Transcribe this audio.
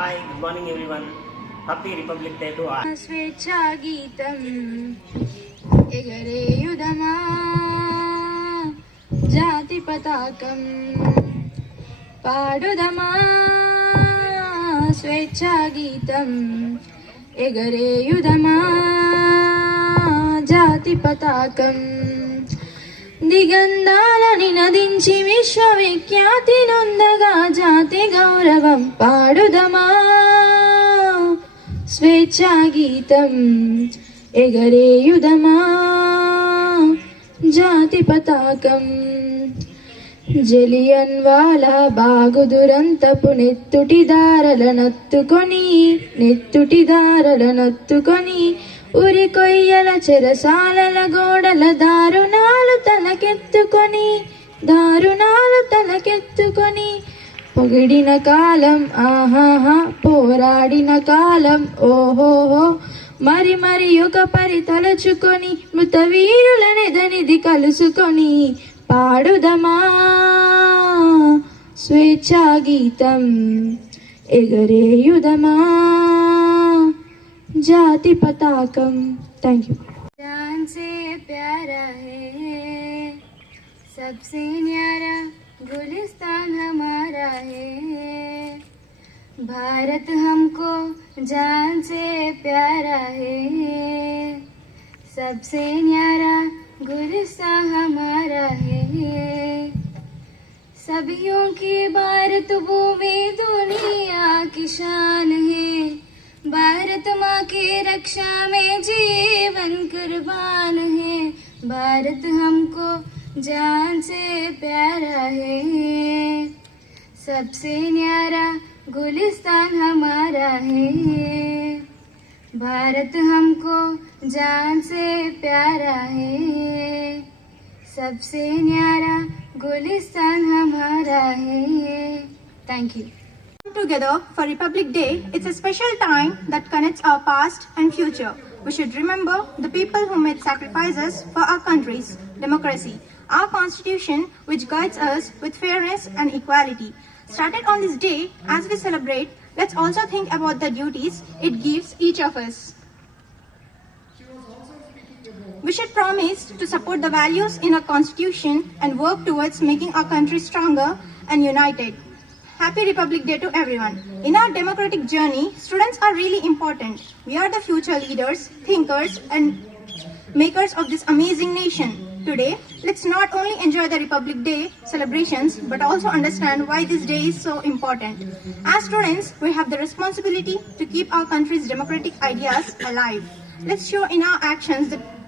Hi good morning everyone happy republic day to all ಸ್ವೇಚ್ಛಾ ಗೀತಂ ಎಗರೇಯುದಮಾ ಜಾತಿ ಪತಾಕಂ ಪಾಡುದಮಾ ಸ್ವೇಚ್ಛಾ ಗೀತಂ ಎಗರೇಯುದಮಾ ಜಾತಿ ಪತಾಕಂ పతాకం దిగంధాలని నదించి విశ్వవిఖ్యాతి నొందగా జాతి గౌరవం పాడుదమా. స్వేచ్ఛా గీతం ఎగరేయుదమా. జాతి పతాకం జలియన్ వాలా బాగు దురంతపు నెత్తుటి దారల నత్తుకొని నెత్తుటి దారల నత్తుకొని ఉరి కొయ్యల చెరసాలల గోడల పొగిడిన కాలం ఆహాహా పోరాడిన కాలం ఓహోహో మరి మరి ఒక పరి తలచుకొని మృత వీరులనెదనిది కలుసుకొని పాడుదమా స్వేచ్ఛా గీతం ఎగరేయుదమా జాతి పతాకం థ్యాంక్ యూ जान से प्यारा है सबसे न्यारा गुलिस्तान हमारा है भारत हमको जान से प्यारा है। सबसे न्यारा गुलिस्तान हमारा है। सभियों की भारत भूमि दुनिया की शान है। भारत माँ की रक्षा में जीवन कुर्बान है। भारत हमको जान से प्यारा है। सबसे न्यारा गुलिस्तान हमारा है भारत हमको जान से प्यारा है सबसे न्यारा गुलिस्तान हमारा है thank you together for Republic Day, it's a special time that connects our past and future. We should remember the people who made sacrifices for our country's democracy, our constitution, which guides us with fairness and equality. Started on this day, as we celebrate, let's also think about the duties it gives each of us. We should promise to support the values in our constitution and work towards making our country stronger and united. Happy Republic Day to everyone. In our democratic journey, students are really important. We are the future leaders, thinkers, and makers of this amazing nation. Today, let's not only enjoy the Republic Day celebrations but also understand why this day is so important. As students, we have the responsibility to keep our country's democratic ideas alive. Let's show in our actions that